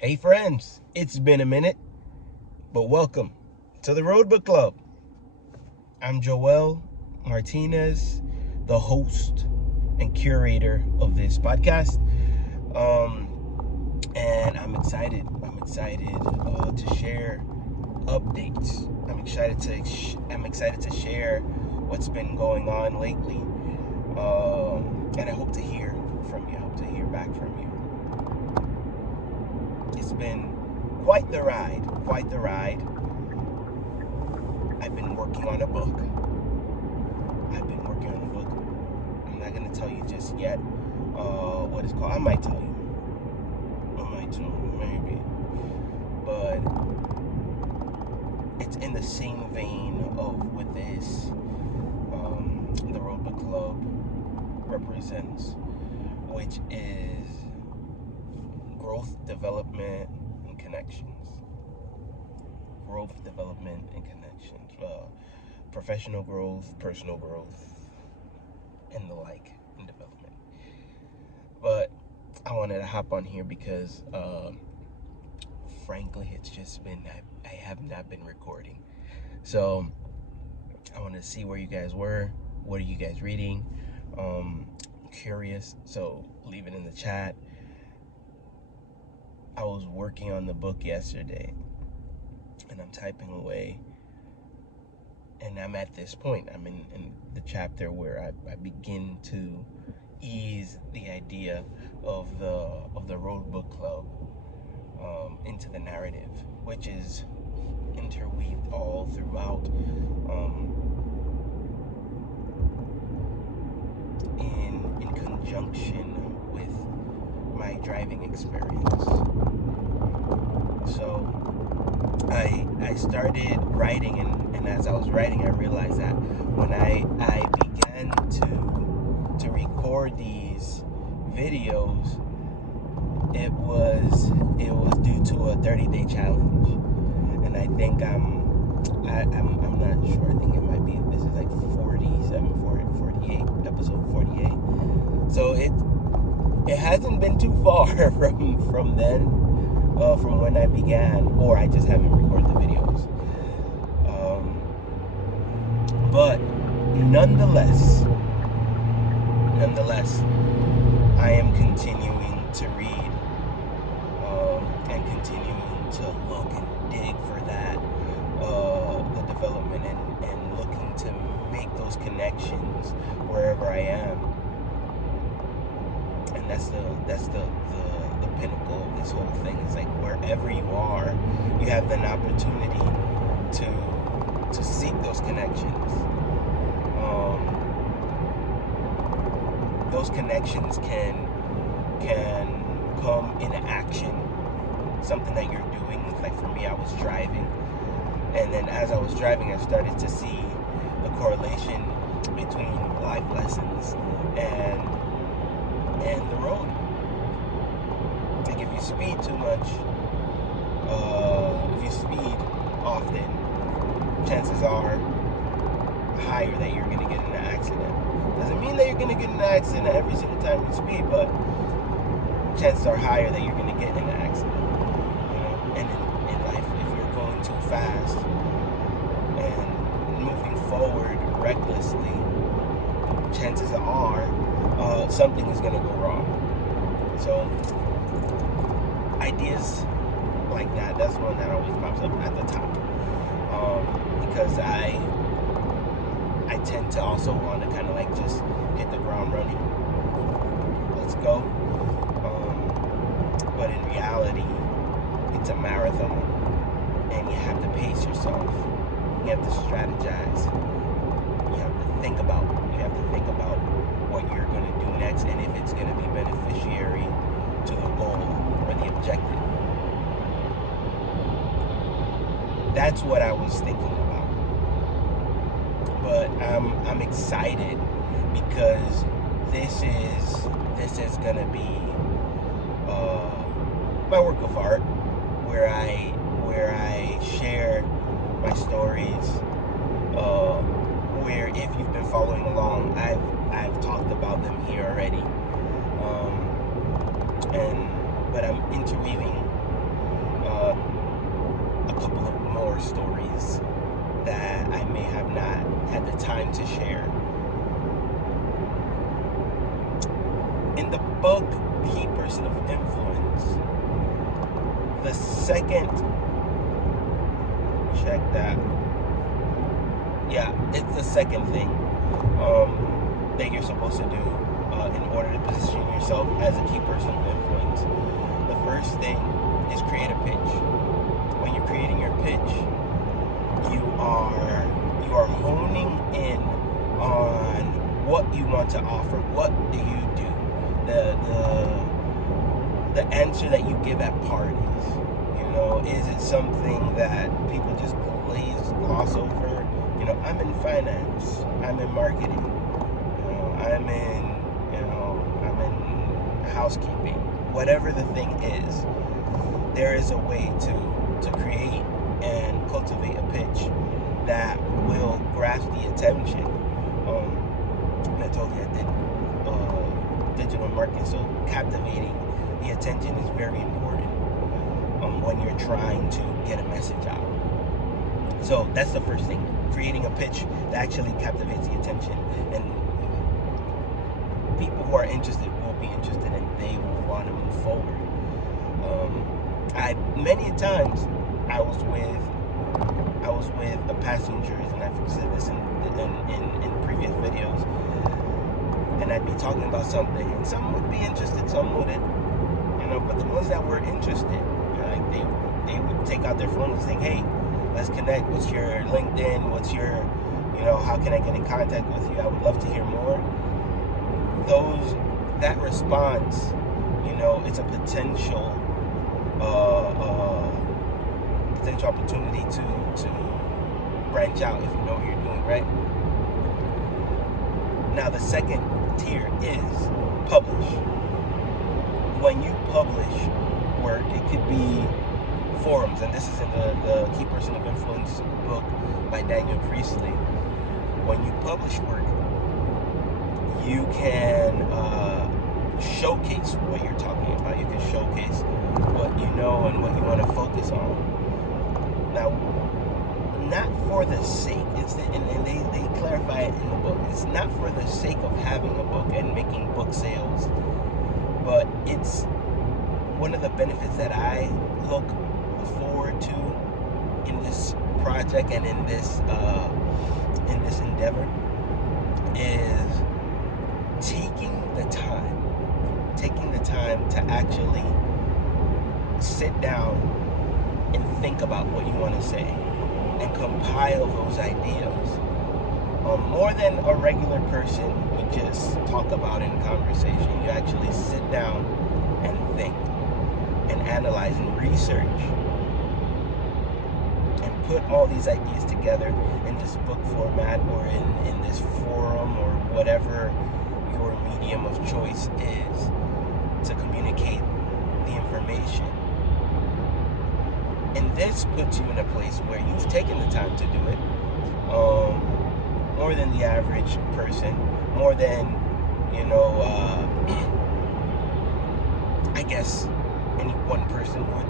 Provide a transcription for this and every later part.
Hey friends, it's been a minute, but welcome to the Road Book Club. I'm Joel Martinez, the host and curator of this podcast. And I'm excited. To share updates. I'm excited to share what's been going on lately. And I hope to hear from you. I hope to hear back from you. It's been quite the ride. I've been working on a book. I'm not going to tell you just yet what it's called. I might tell you. Maybe. But it's in the same vein of with this. The Road Book Club represents, which is growth, development, and connections. Professional growth, personal growth, and the like in development. But I wanted to hop on here because frankly it's just been I have not been recording. So I wanted to see where you guys were. What are you guys reading? Curious, so leave it in the chat. I was working on the book yesterday and I'm typing away, and I'm at this point. I'm in the chapter where I begin to ease the idea of the Road Book Club into the narrative, which is interweaved all throughout in conjunction with my driving experience. So I started writing, and as I was writing, I realized that when I began to record these videos, it was due to a 30-day challenge, and I think I'm not sure. I think it might be, this is like 48, episode 48. So it hasn't been too far from then, from when I began, or I just haven't recorded the videos. But nonetheless, I am continuing to read, and continuing to look and dig for that, the development, and looking to make those connections wherever I am. And that's the pinnacle of this whole thing. It's like wherever you are, you have an opportunity to seek those connections. Those connections can come in action, something that you're doing. Like for me, I was driving, and then as I was driving, I started to see the correlation between life lessons and the road. Like if you speed too much, if you speed often, chances are higher that you're going to get in an accident. Doesn't mean that you're going to get in an accident every single time you speed, but chances are higher that you're going to get in an accident. You know, and in life, if you're going too fast and moving forward recklessly, chances are something is going to go wrong. So ideas like that's one that always pops up at the top, because I tend to also want to kind of like just hit the ground running. Let's go. But in reality, it's a marathon, and you have to pace yourself. You have to strategize. You have to think about what you're going to do next, and if it's going to be beneficiary to the goal or the objective. That's what I was thinking about. But I'm excited because this is gonna be my work of art, where I share my stories. Where if you've been following along, I've talked about them here already. But I'm interweaving more stories that I may have not had the time to share. In the book, Key Person of Influence, the second, check that, yeah, it's the second thing that you're supposed to do in order to position yourself as a key person of influence. The first thing is create a pitch. When you're creating your pitch, you are honing in on what you want to offer. What do you do? The answer that you give at parties. You know, is it something that people just gloss over? You know, I'm in finance. I'm in marketing. You know, I'm in housekeeping. Whatever the thing is, there is a way to create and cultivate a pitch that will grasp the attention. And I told you I did digital marketing, so captivating the attention is very important when you're trying to get a message out. So that's the first thing, creating a pitch that actually captivates the attention, and people who are interested will be interested, and they will want to move forward. Many times I was with the passengers, and I've said this in previous videos, and I'd be talking about something, and some would be interested, some wouldn't, you know. But the ones that were interested, like they would take out their phone and say, "Hey, let's connect. What's your LinkedIn? What's your, you know, how can I get in contact with you? I would love to hear more." That response, you know, it's a potential opportunity to branch out if you know what you're doing, right? Now the second tier is publish. When you publish work, it could be forums, and this is in the Key Person of Influence book by Daniel Priestley. When you publish work, you can showcase what you're talking about. You can showcase what you know and what you want to focus on. Now, not for the sake, and they clarify it in the book, it's not for the sake of having a book and making book sales, but it's one of the benefits that I look forward to in this project and in this endeavor is taking the time to actually sit down and think about what you want to say and compile those ideas. More than a regular person would just talk about in conversation. You actually sit down and think and analyze and research and put all these ideas together in this book format or in this forum or whatever your medium of choice is to communicate the information. And this puts you in a place where you've taken the time to do it, more than the average person, more than, you know, I guess any one person would.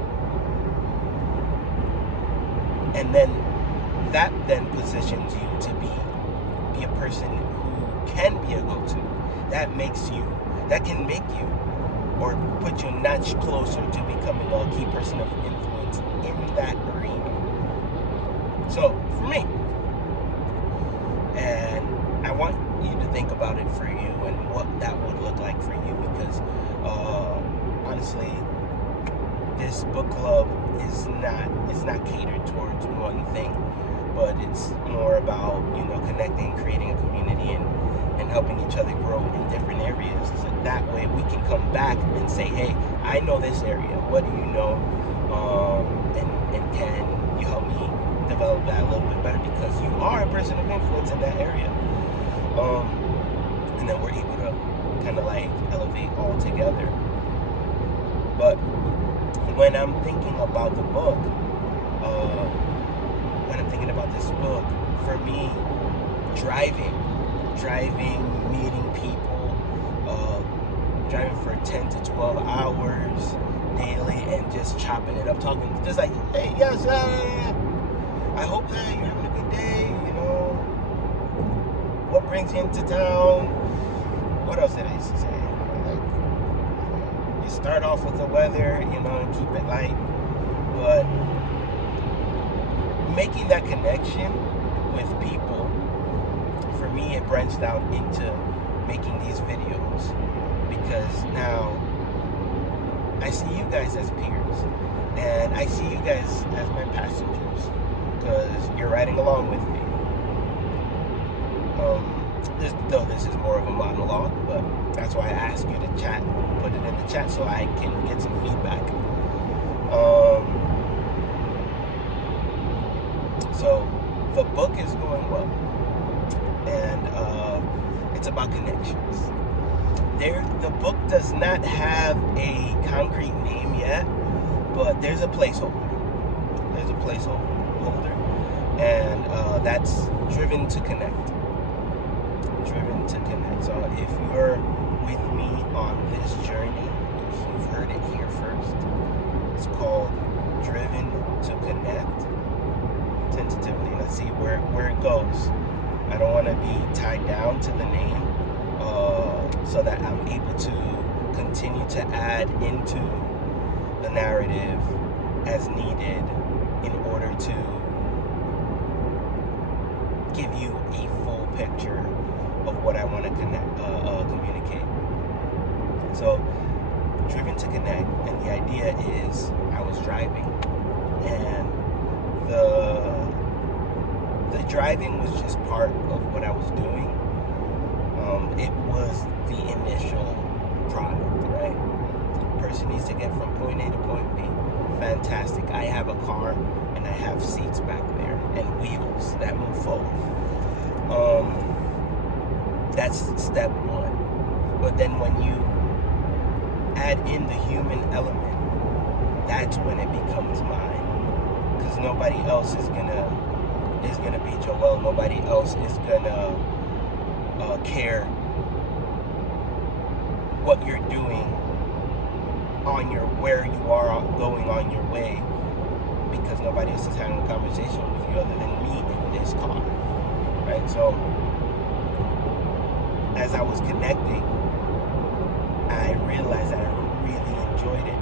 And then that then positions you to be a person who can be a go-to. That can make you or put you a notch closer to becoming a key person of influence in that arena. So, for me, and I want you to think about it for you and what that would look like for you, because honestly, this book club is not catered towards one thing, but it's more about, you know, connecting, creating a community, and helping each other grow in different areas. So that way we can come back and say, hey, I know this area. What do you know? And can you help me develop that a little bit better, because you are a person of influence in that area. And then we're able to kind of like elevate all together. But when I'm thinking about the book, when I'm thinking about this book, for me, driving, meeting people, driving for 10 to 12 hours daily and just chopping it up, talking just like, hey, yes, I hope that you're having a good day, you know. What brings you into town? What else did I used to say? Like, you start off with the weather, you know, and keep it light. But making that connection with people, for me, it branched out into making these videos, because now I see you guys as peers, and I see you guys as my passengers, because you're riding along with me. This is more of a monologue, but that's why I ask you to chat, put it in the chat so I can get some feedback. So the book is going well, and it's about connections. The book does not have a concrete name yet, but there's a placeholder. There's a placeholder, and that's Driven to Connect. Driven to Connect. So if you're with me on this journey, you've heard it here first. It's called Driven to Connect. Tentatively, let's see where it goes. I don't want to be tied down to the name, so that I'm able to continue to add into the narrative as needed in order to give you a full picture of what I want to communicate. So, Driven to Connect, and the idea is I was driving, and the driving was just part of what I was doing. It was the initial product, right? The person needs to get from point A to point B. Fantastic. I have a car, and I have seats back there, and wheels that move forward. That's step one. But then when you add in the human element, that's when it becomes mine. Because nobody else is gonna be Joel. Nobody else is gonna care what you're doing where you are going on your way, because nobody else is having a conversation with you other than me in this car, right? So as I was connecting, I realized that I really enjoyed it.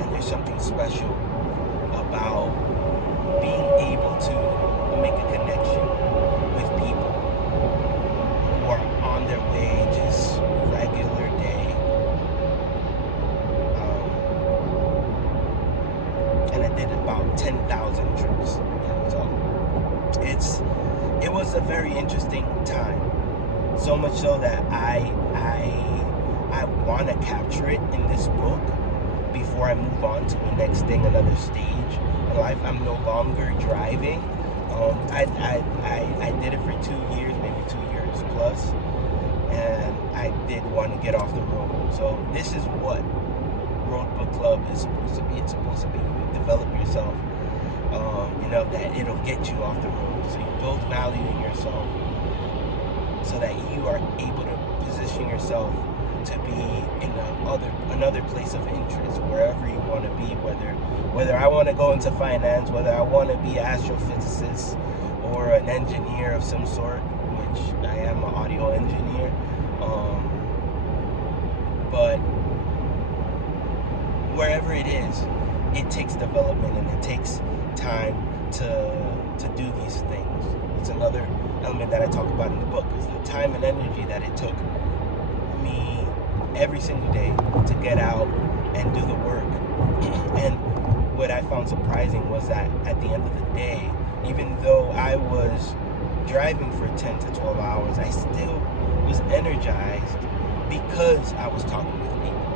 And there's something special about being able to make a connection with people who are on their way, just regular day. And I did about 10,000 trips. So it was a very interesting time. So much so that I want to capture it in this book before I move on to the next thing, another stage in life. I'm no longer driving. I did it for 2 years, maybe 2 years plus, and I did want to get off the road. So this is what Road Book Club is supposed to be. It's supposed to be develop yourself, that it'll get you off the road. So you build value in yourself so that you are able to position yourself to be in another place of interest, wherever you want to be, whether I want to go into finance, whether I want to be an astrophysicist or an engineer of some sort, which I am an audio engineer, but wherever it is, it takes development and it takes time to do these things. It's another element that I talk about in the book, is the time and energy that it took me every single day to get out and do the work. And what I found surprising was that at the end of the day, even though I was driving for 10 to 12 hours, I still was energized because I was talking with people,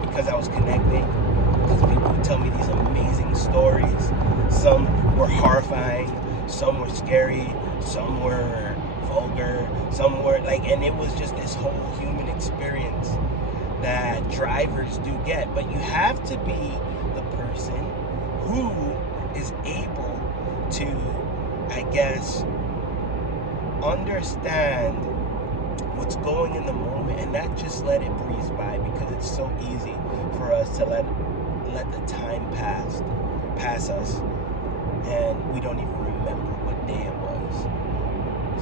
because I was connecting, because people would tell me these amazing stories. Some were horrifying, some were scary, some were vulgar, some were and it was just this whole human experience that drivers do get. But you have to be the person who is able to, I guess, understand what's going in the moment and not just let it breeze by, because it's so easy for us to let the time pass pass us, and we don't even remember what day it was.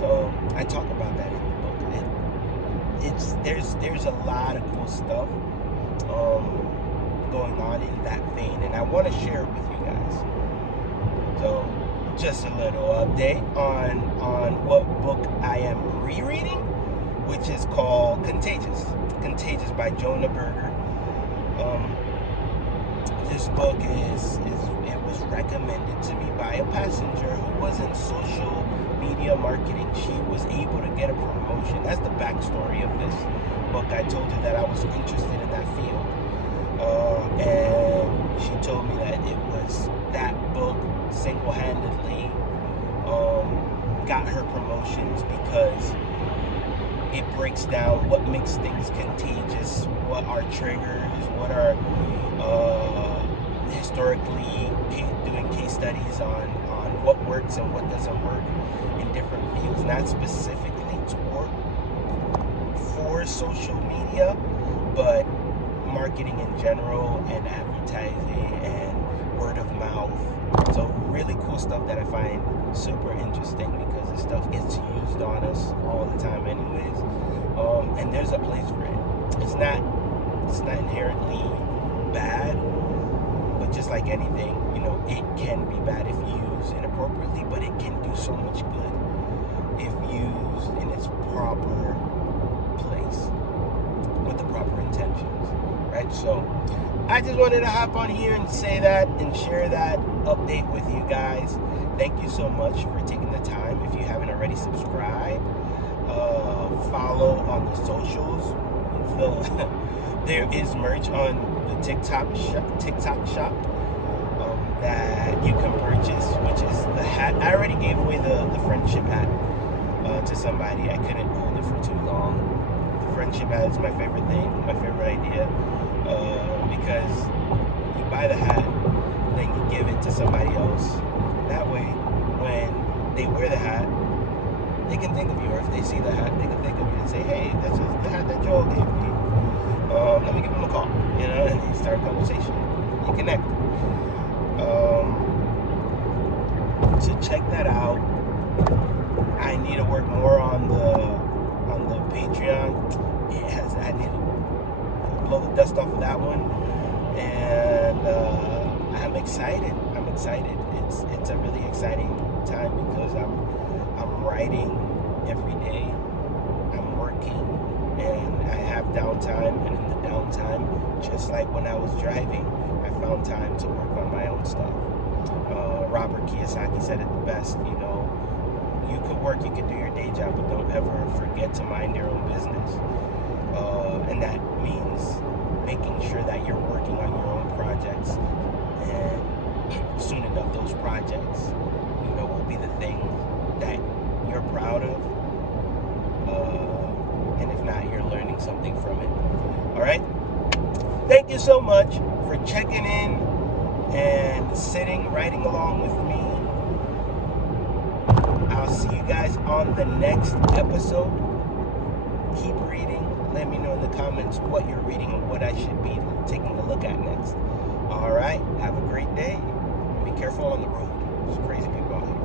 So I talk about that in the book. There's a lot of cool stuff going on in that vein, and I want to share it with you guys. So just a little update on what book I am rereading, which is called Contagious by Jonah Berger. This book it was recommended to me by a passenger who was in social media marketing. She was able to get a promotion. That's the backstory of this book. I told her that I was interested in that field, and she told me that it was that book single-handedly got her promotions because it breaks down what makes things contagious, what are triggers, what are historically doing case studies on what works and what doesn't work in different fields, not specifically for social media, but marketing in general and advertising and word of mouth. So really cool stuff that I find super interesting because this stuff gets used on us all the time anyways. And there's a place for it. It's not inherently bad, but just like anything, it can be bad if used inappropriately, but it can do so much good if used in its proper place with the proper intentions, right? So I just wanted to hop on here and say that and share that update with you guys. Thank you so much for taking the time. If you haven't already, subscribe, follow on the socials. There is merch on the TikTok shop that you can purchase, which is the hat. I already gave away the friendship hat to somebody. I couldn't hold it for too long. The friendship hat is my favorite thing, my favorite idea, because you buy the hat, then you give it to somebody else. That way, when they wear the hat, they can think of you, or if they see the hat, they can think of you and say, hey, that's the hat that Joel gave me. Let me give him a call, and you start a conversation. You connect. So check that out. I need to work more on the Patreon. I need to blow the dust off of that one, and I'm excited. It's a really exciting time because I'm writing every day. I'm working, and I have downtime. And in the downtime, just like when I was driving, I found time to work on my own stuff. Robert Kiyosaki said it the best. You could work, you could do your day job, but don't ever forget to mind your own business. And that means making sure that you're working on your own projects, and soon enough those projects will be the thing that you're proud of, and if not, you're learning something from it. All right, thank you so much for checking in and writing along with me. I'll see you guys on the next episode. Keep reading. Let me know in the comments what you're reading and what I should be taking a look at next. All right. Have a great day. Be careful on the road. There's crazy people out here.